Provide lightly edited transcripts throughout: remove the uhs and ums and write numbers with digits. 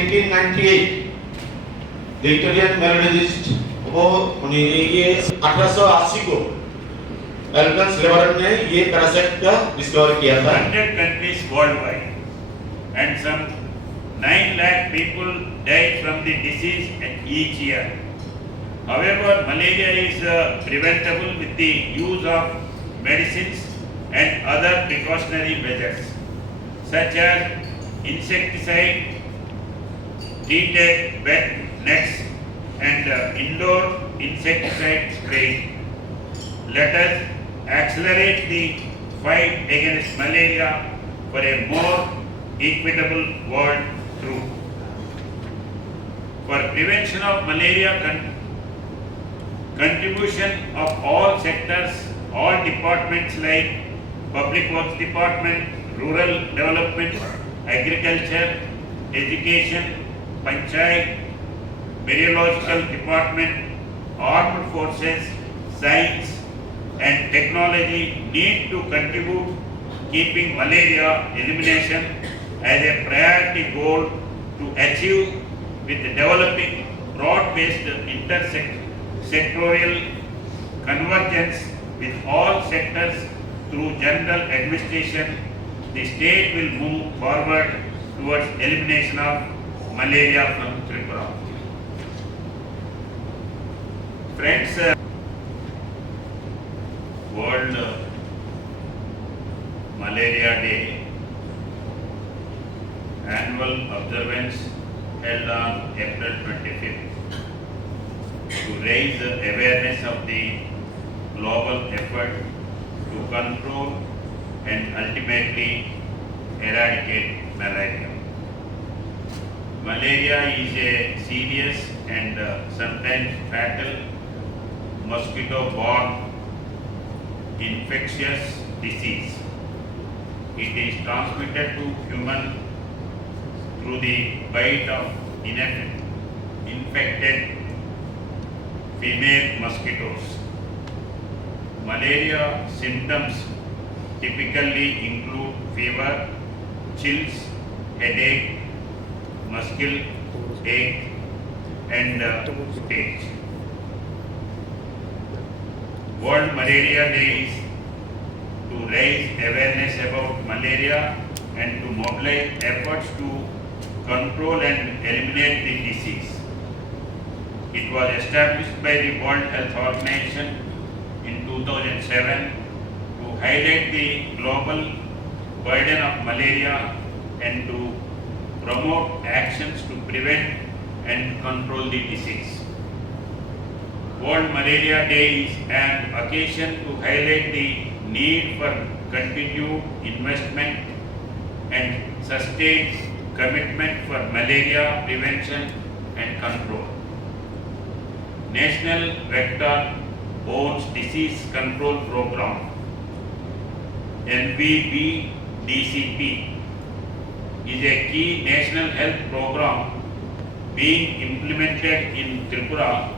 1898 the Italian maladiologist वो ये 1880 को एल्बस लेवरन ने ये पैरासाइट का डिस्कवर किया था. 100 countries worldwide and some 9 lakh people died from the disease each year. However, malaria is preventable with the use of medicines and other precautionary measures such as insecticide, treated wet nets and indoor insecticide spraying. Let us accelerate the fight against malaria for a more equitable world through. For prevention of malaria, contribution of all sectors, all departments like Public Works Department, Rural Development, Agriculture, Education, Panchayat, Meteorological Department, Armed Forces, Science and Technology need to contribute keeping malaria elimination as a priority goal to achieve with developing broad-based intersectorial convergence with all sectors through general administration. The state will move forward towards elimination of malaria from Tripura. Friends, World Malaria Day annual observance held on April 25th to raise the awareness of the global effort to control and ultimately eradicate malaria. Malaria is a serious and sometimes fatal mosquito-borne infectious disease. It is transmitted to human through the bite of infected female mosquitoes. Malaria symptoms typically include fever, chills, headache, muscle ache, and stage. World Malaria Day is to raise awareness about malaria and to mobilize efforts to control and eliminate the disease. It was established by the World Health Organization in 2007 to highlight the global burden of malaria and to promote actions to prevent and control the disease. World Malaria Day is an occasion to highlight the need for continued investment and sustained commitment for malaria prevention and control. National Vector-Borne Disease Control Program NVBDCP is a key national health program being implemented in Tripura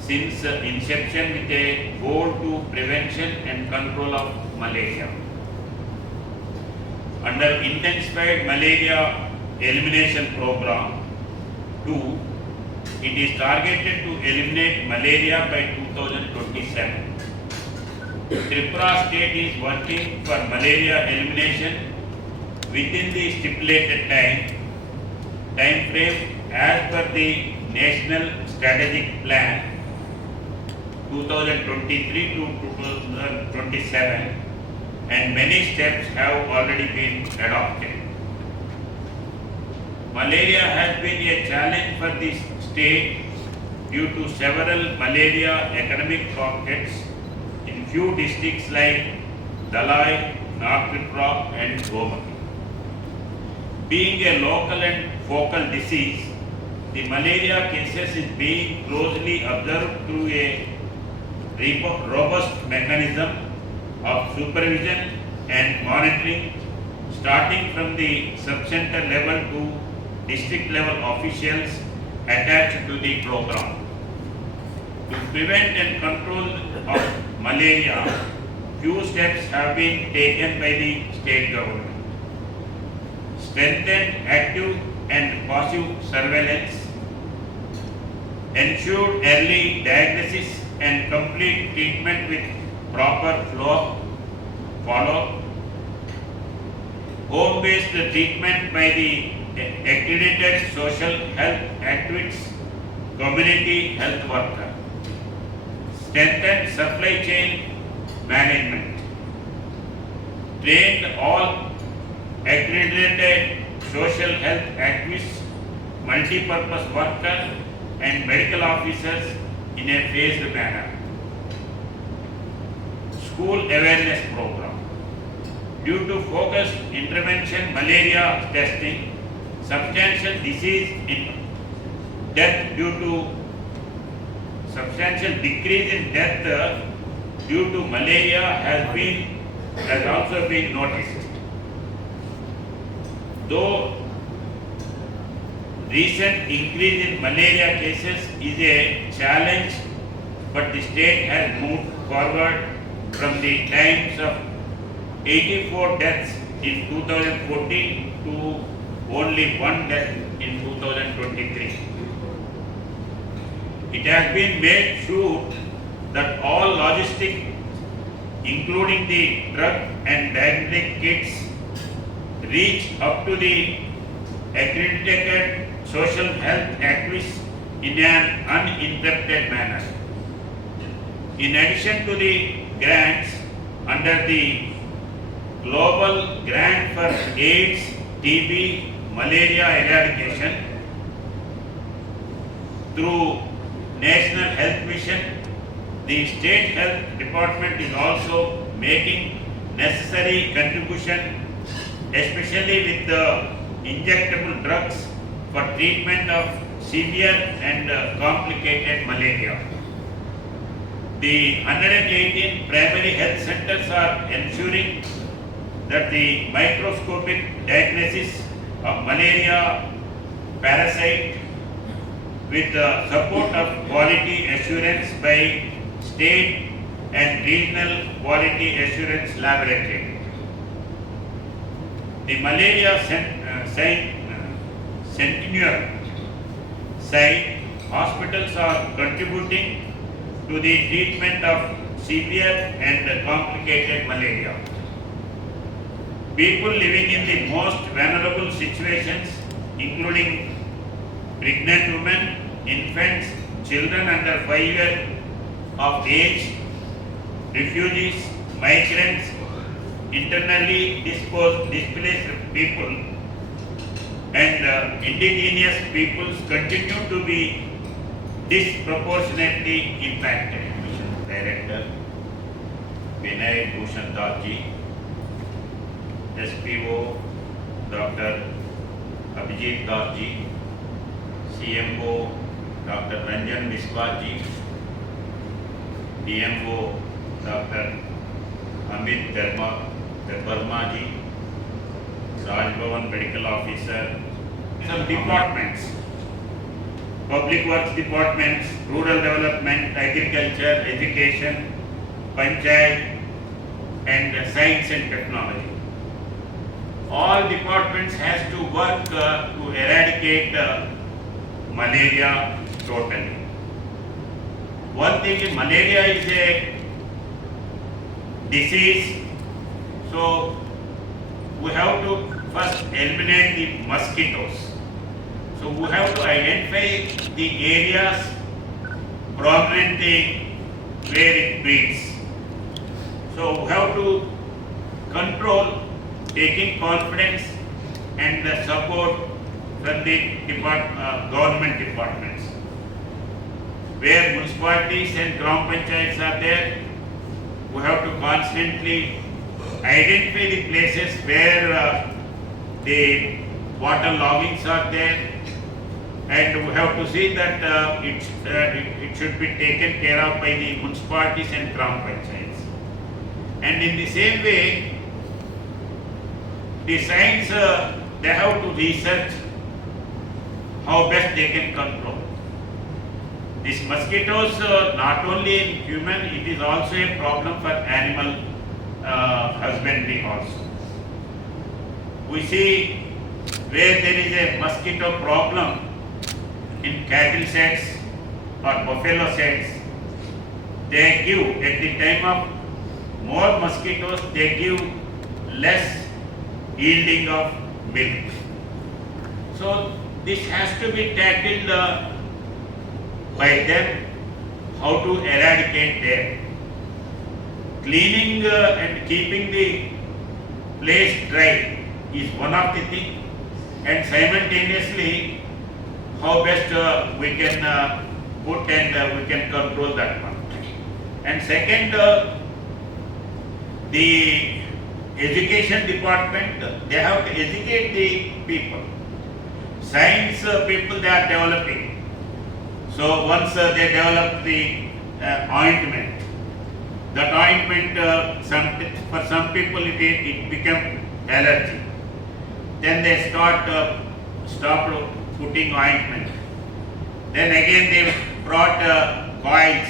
since inception with a goal to prevention and control of malaria. Under intensified malaria elimination program 2, it is targeted to eliminate malaria by 2027. Tripura state is working for malaria elimination within the stipulated time frame as per the National Strategic Plan 2023 to 2027, and many steps have already been adopted. Malaria has been a challenge for the state due to several malaria epidemic pockets in few districts like Palai, North Tripura and Gomati. Being a local and focal disease, the malaria cases is being closely observed through a robust mechanism of supervision and monitoring starting from the sub-center level to district level officials attached to the program. To prevent and control of malaria, few steps have been taken by the state government. Strengthened active and precautive surveillance, ensured early diagnosis and complete treatment with proper follow, home-based treatment by the accredited social health activists, community health worker, strengthened supply chain management, trained all accredited social health activists, multi-purpose workers and medical officers in a phased manner. School awareness program. Due to focused intervention malaria testing, substantial decrease in death due to malaria has also been noticed. Though recent increase in malaria cases is a challenge, but the state has moved forward from the times of 84 deaths in 2014 to only 1 death in 2023. It has been made sure that all logistics, including the drug and diagnostic kits, reach up to the accredited social health activists in an uninterrupted manner. In addition to the grants under the Global Grant for AIDS, TB, Malaria Eradication through National Health Mission, the State Health Department is also making necessary contribution, especially with the injectable drugs for treatment of severe and complicated malaria. The 118 primary health centers are ensuring that the microscopic diagnosis of malaria parasite with the support of quality assurance by state and regional quality assurance laboratory. The malaria centennial site hospitals are contributing to the treatment of severe and complicated malaria. People living in the most vulnerable situations, including pregnant women, infants, children under 5 years of age, refugees, migrants, internally displaced people, and indigenous peoples continue to be disproportionately impacted. Director Vinay Bhushan Dalji, SPO Dr. Abhijit Dalji, CMO Dr. Ranjan Biswaji, DMO Dr. Amit Verma ji, Rajbhavan Medical Officer, some departments, Public Works Departments, Rural Development, Agriculture, Education, Panchayat, and Science and Technology. All departments has to work to eradicate malaria totally. One thing is malaria is a disease, so we have to first eliminate the mosquitoes. So we have to identify the areas prominently where it breeds. So we have to control, taking confidence and the support from the government departments. Where municipalities and gram panchayats are there, we have to constantly identify the places where the water loggings are there, and we have to see that it should be taken care of by the municipalities and gram panchayats. And in the same way, the science, they have to research how best they can control. These mosquitoes, not only in human, it is also a problem for animal husbandry also. We see where there is a mosquito problem in cattle sheds or buffalo sheds, they give at the time of more mosquitoes, they give less yielding of milk. So this has to be tackled by them, how to eradicate them. Cleaning and keeping the place dry is one of the things, and simultaneously how best we can put and we can control that one. And second, the education department, they have to educate the people. Science people, they are developing. So once they develop the ointment, that ointment for some people it become allergy. Then they stop putting ointment. Then again they brought coils.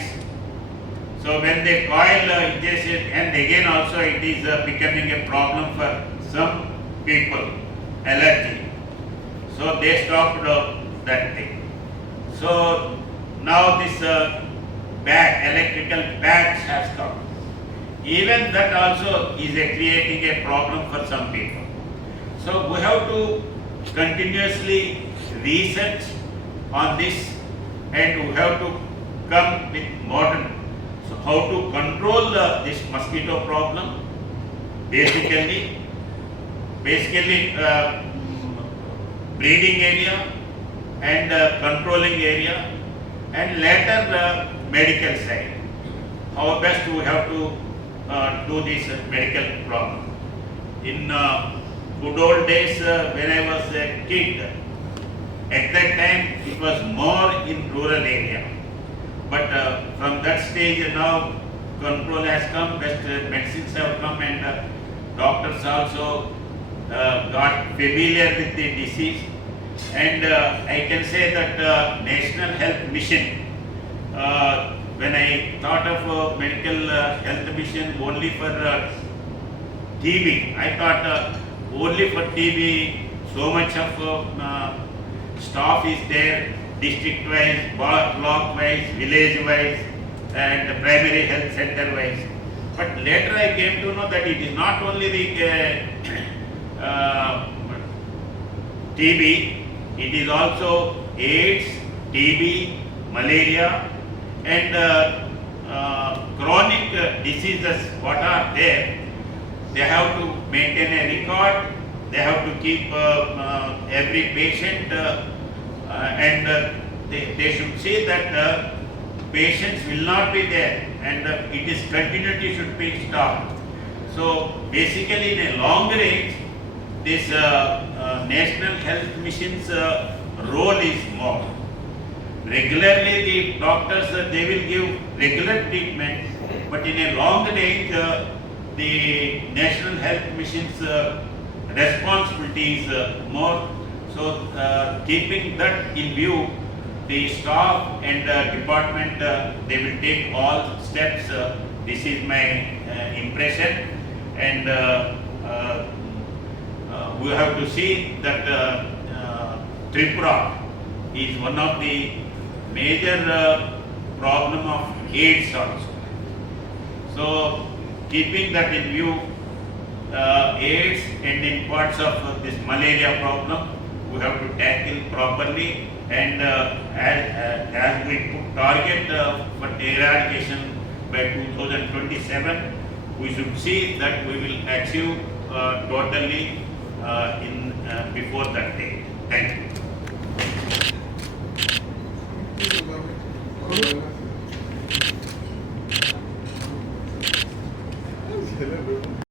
So when they coil injection, and again also it is becoming a problem for some people, allergy. So they stopped that thing. So now this electrical bags has come. Even that also is creating a problem for some people. So we have to continuously research on this, and we have to come with modern. So how to control this mosquito problem? Basically breeding area and controlling area, and later medical side. How best we have to do this medical problem. In good old days when I was a kid, at that time it was more in rural area. But from that stage now control has come, best medicines have come, and doctors also got familiar with the disease. And I can say that National Health Mission, when I thought of medical health mission only for TB, I thought only for TB so much of staff is there, district wise, block wise, village wise, and primary health center wise. But later I came to know that it is not only the TB, it is also AIDS, TB, malaria, and chronic diseases what are there. They have to maintain a record, they have to keep every patient, and they should say that patients will not be there, and it is continuity should be stopped. So basically in a long range, this National Health Mission's role is more. Regularly the doctors, they will give regular treatment, but in a long range the National Health Mission's responsibility is more. So keeping that in view, the staff and department, they will take all steps. This is my impression, and we have to see that Tripura is one of the major problem of AIDS also. So keeping that in view, AIDS and in parts of this malaria problem, we have to tackle properly, and as we put target for eradication by 2027, we should see that we will achieve totally in before that date.